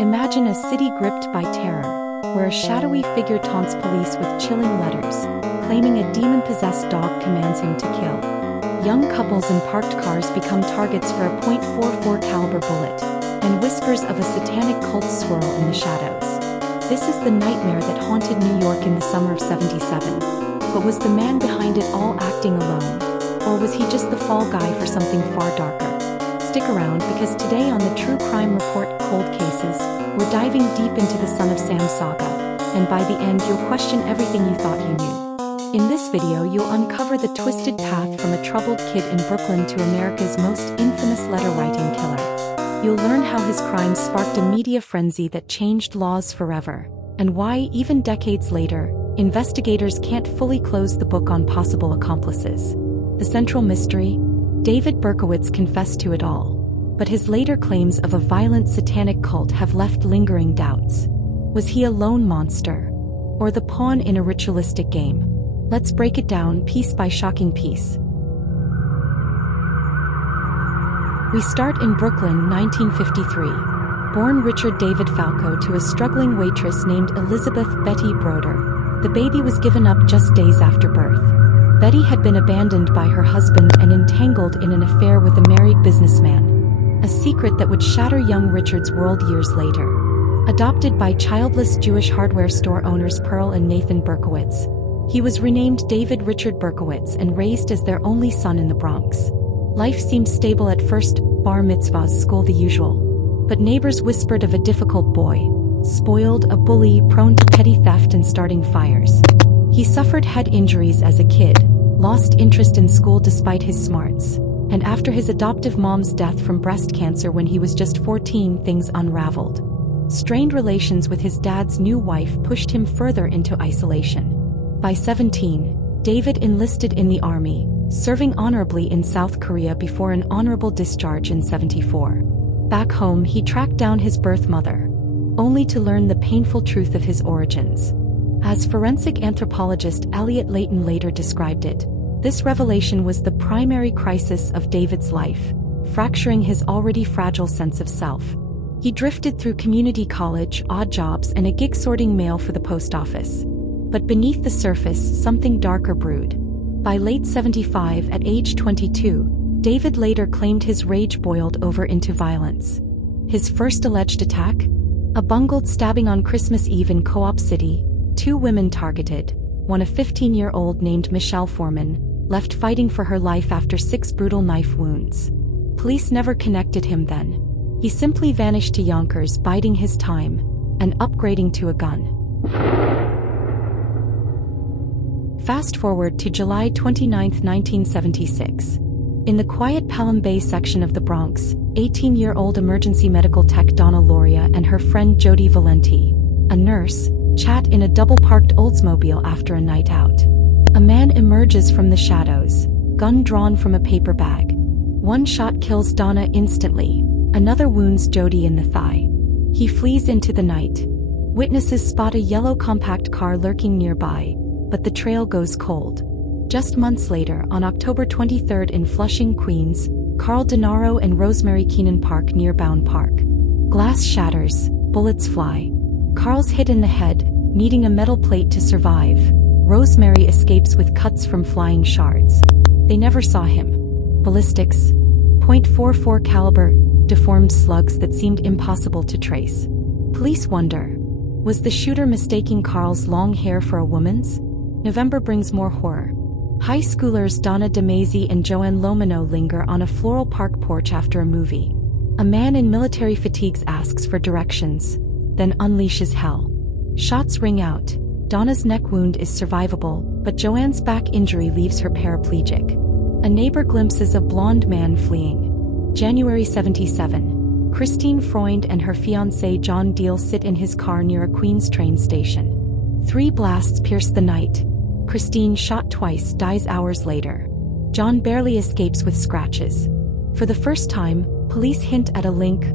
Imagine a city gripped by terror, where a shadowy figure taunts police with chilling letters, claiming a demon-possessed dog commands him to kill. Young couples in parked cars become targets for a .44 caliber bullet, and whispers of a satanic cult swirl in the shadows. This is the nightmare that haunted New York in the summer of '77. But was the man behind it all acting alone? Or was he just the fall guy for something far darker? Stick around, because today on the True Crime Report Cold Cases, we're diving deep into the Son of Sam saga, and by the end you'll question everything you thought you knew. In this video you'll uncover the twisted path from a troubled kid in Brooklyn to America's most infamous letter-writing killer. You'll learn how his crimes sparked a media frenzy that changed laws forever, and why, even decades later, investigators can't fully close the book on possible accomplices. The central mystery? David Berkowitz confessed to it all, but his later claims of a violent satanic cult have left lingering doubts. Was he a lone monster, or the pawn in a ritualistic game? Let's break it down piece by shocking piece. We start in Brooklyn, 1953. Born Richard David Falco to a struggling waitress named Elizabeth Betty Broder, the baby was given up just days after birth. Betty had been abandoned by her husband and entangled in an affair with a married businessman, a secret that would shatter young Richard's world years later. Adopted by childless Jewish hardware store owners Pearl and Nathan Berkowitz, he was renamed David Richard Berkowitz and raised as their only son in the Bronx. Life seemed stable at first, bar mitzvahs, school, the usual. But neighbors whispered of a difficult boy, spoiled, a bully, prone to petty theft and starting fires. He suffered head injuries as a kid, lost interest in school despite his smarts, and after his adoptive mom's death from breast cancer when he was just 14, things unraveled. Strained relations with his dad's new wife pushed him further into isolation. By 17, David enlisted in the army, serving honorably in South Korea before an honorable discharge in '74. Back home, he tracked down his birth mother, only to learn the painful truth of his origins. As forensic anthropologist Elliot Layton later described it, this revelation was the primary crisis of David's life, fracturing his already fragile sense of self. He drifted through community college, odd jobs, and a gig sorting mail for the post office. But beneath the surface, something darker brewed. By late '75, at age 22, David later claimed his rage boiled over into violence. His first alleged attack? A bungled stabbing on Christmas Eve in Co-op City. 2 women targeted, one a 15-year-old named Michelle Foreman, left fighting for her life after 6 brutal knife wounds. Police never connected him then. He simply vanished to Yonkers, biding his time and upgrading to a gun. Fast forward to July 29, 1976. In the quiet Pelham Bay section of the Bronx, 18-year-old emergency medical tech Donna Loria and her friend Jody Valenti, a nurse, chat in a double-parked Oldsmobile after a night out. A man emerges from the shadows, gun drawn from a paper bag. One shot kills Donna instantly, another wounds Jody in the thigh. He flees into the night. Witnesses spot a yellow compact car lurking nearby, but the trail goes cold. Just months later, on October 23 in Flushing, Queens, Carl DeNaro and Rosemary Keenan park near Bound Park. Glass shatters, bullets fly. Carl's hit in the head, needing a metal plate to survive. Rosemary escapes with cuts from flying shards. They never saw him. Ballistics, .44 caliber, deformed slugs that seemed impossible to trace. Police wonder, was the shooter mistaking Carl's long hair for a woman's? November brings more horror. High schoolers Donna DeMazy and Joanne Lomino linger on a Floral Park porch after a movie. A man in military fatigues asks for directions, then unleashes hell. Shots ring out. Donna's neck wound is survivable, but Joanne's back injury leaves her paraplegic. A neighbor glimpses a blonde man fleeing. January '77. Christine Freund and her fiancé John Deal sit in his car near a Queens train station. 3 blasts pierce the night. Christine, shot twice, dies hours later. John barely escapes with scratches. For the first time, police hint at a link,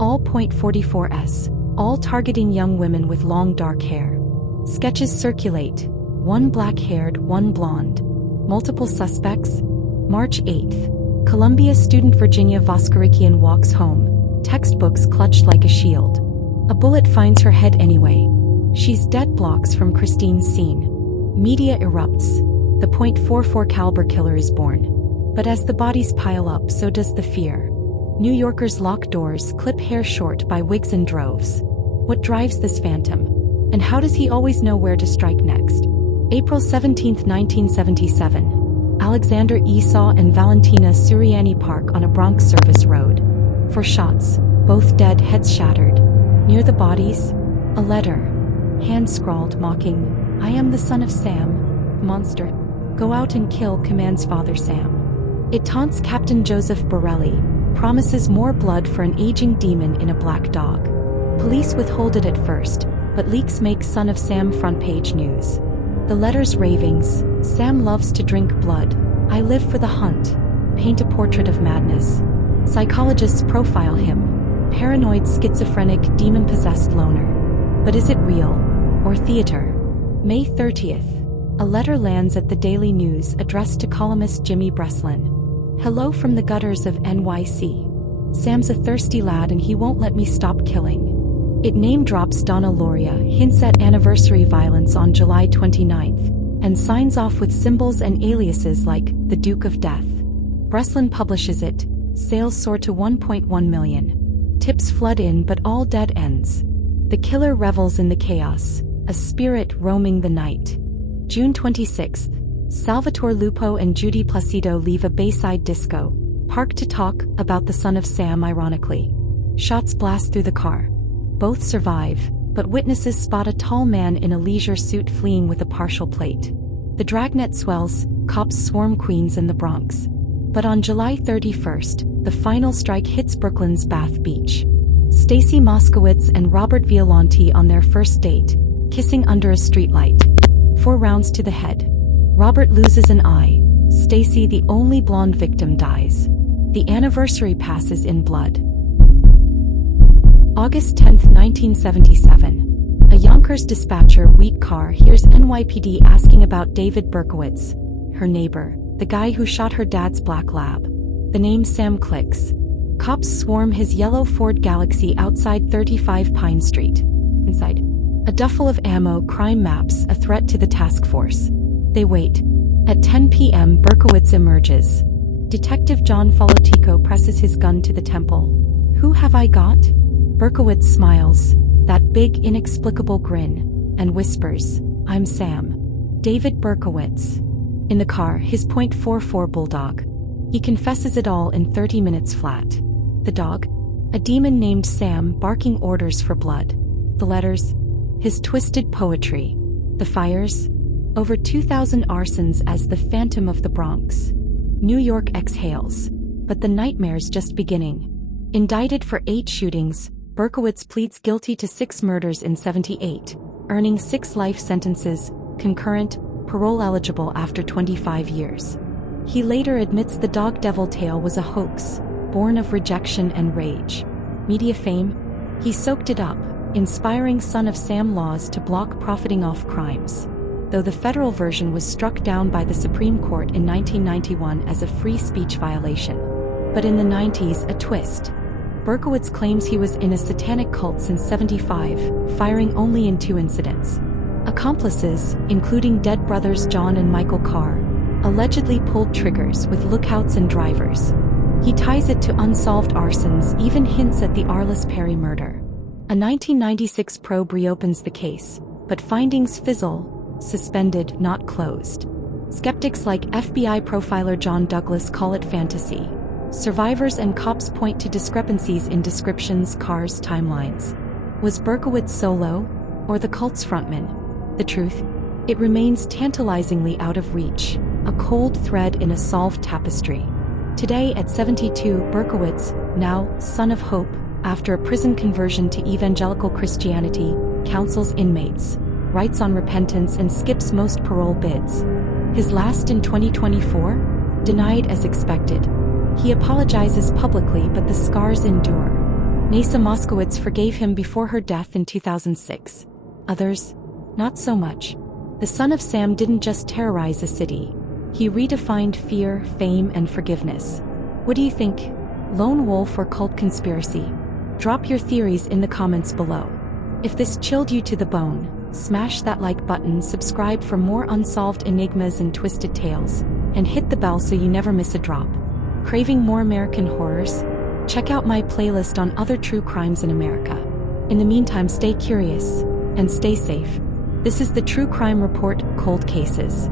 all .44s, all targeting young women with long dark hair. Sketches circulate, 1 black-haired, 1 blonde. Multiple suspects? March 8th. Columbia student Virginia Voskerikian walks home, textbooks clutched like a shield. A bullet finds her head anyway. She's dead blocks from Christine's scene. Media erupts. The .44 caliber killer is born. But as the bodies pile up, so does the fear. New Yorkers lock doors, clip hair short by wigs in droves. What drives this phantom? And how does he always know where to strike next? April 17, 1977. Alexander Esau and Valentina Suriani park on a Bronx service road. 4 shots, both dead, heads shattered. Near the bodies, a letter. Hand-scrawled, mocking, "I am the son of Sam. Monster. Go out and kill," commands Father Sam. It taunts Captain Joseph Borelli, promises more blood for an aging demon in a black dog. Police withhold it at first, but leaks make Son of Sam front-page news. The letter's ravings: "Sam loves to drink blood. I live for the hunt," paint a portrait of madness. Psychologists profile him: paranoid, schizophrenic, demon-possessed loner. But is it real? Or theater? May 30th. A letter lands at the Daily News addressed to columnist Jimmy Breslin. "Hello from the gutters of NYC. Sam's a thirsty lad and he won't let me stop killing." It name-drops Donna Loria, hints at anniversary violence on July 29th, and signs off with symbols and aliases like the Duke of Death. Breslin publishes it. Sales soar to 1.1 million. Tips flood in, but all dead ends. The killer revels in the chaos, a spirit roaming the night. June 26th. Salvatore Lupo and Judy Placido leave a Bayside disco, parked to talk about the son of Sam. Ironically, shots blast through the car. Both survive, but witnesses spot a tall man in a leisure suit fleeing with a partial plate. The dragnet swells, cops swarm Queens and the Bronx. But on July 31st, the final strike hits Brooklyn's Bath Beach. Stacy Moskowitz and Robert Violante on their first date, kissing under a streetlight. 4 rounds to the head. Robert loses an eye. Stacy, the only blonde victim, dies. The anniversary passes in blood. August 10, 1977. A Yonkers dispatcher wheat car hears NYPD asking about David Berkowitz, her neighbor, the guy who shot her dad's black lab. The name Sam clicks. Cops swarm his yellow Ford Galaxy outside 35 Pine Street. Inside, a duffel of ammo, crime maps, a threat to the task force. They wait. At 10 p.m., Berkowitz emerges. Detective John Folotico presses his gun to the temple. "Who have I got?" Berkowitz smiles, that big, inexplicable grin, and whispers, "I'm Sam. David Berkowitz." In the car, his .44 bulldog. He confesses it all in 30 minutes flat. The dog? A demon named Sam, barking orders for blood. The letters? His twisted poetry. The fires? Over 2,000 arsons as the Phantom of the Bronx. New York exhales. But the nightmare's just beginning. Indicted for 8 shootings, Berkowitz pleads guilty to 6 murders in '78, earning 6 life sentences, concurrent, parole eligible after 25 years. He later admits the dog devil tale was a hoax, born of rejection and rage. Media fame? He soaked it up, inspiring Son of Sam laws to block profiting off crimes. Though the federal version was struck down by the Supreme Court in 1991 as a free speech violation. But in the 90s, a twist. Berkowitz claims he was in a satanic cult since '75, firing only in 2 incidents. Accomplices, including dead brothers John and Michael Carr, allegedly pulled triggers with lookouts and drivers. He ties it to unsolved arsons, even hints at the Arliss Perry murder. A 1996 probe reopens the case, but findings fizzle, suspended, not closed. Skeptics like FBI profiler John Douglas call it fantasy. Survivors and cops point to discrepancies in descriptions, cars, timelines. Was Berkowitz solo, or the cult's frontman? The truth? It remains tantalizingly out of reach, a cold thread in a solved tapestry. Today at 72, Berkowitz, now Son of Hope, after a prison conversion to evangelical Christianity, counsels inmates, writes on repentance and skips most parole bids. His last in 2024? Denied as expected. He apologizes publicly, but the scars endure. Nasa Moskowitz forgave him before her death in 2006. Others? Not so much. The Son of Sam didn't just terrorize a city. He redefined fear, fame, and forgiveness. What do you think? Lone wolf or cult conspiracy? Drop your theories in the comments below. If this chilled you to the bone, smash that like button, subscribe for more unsolved enigmas and twisted tales, and hit the bell so you never miss a drop. Craving more American horrors? Check out my playlist on other true crimes in America. In the meantime, stay curious and stay safe. This is the True Crime Report, Cold Cases.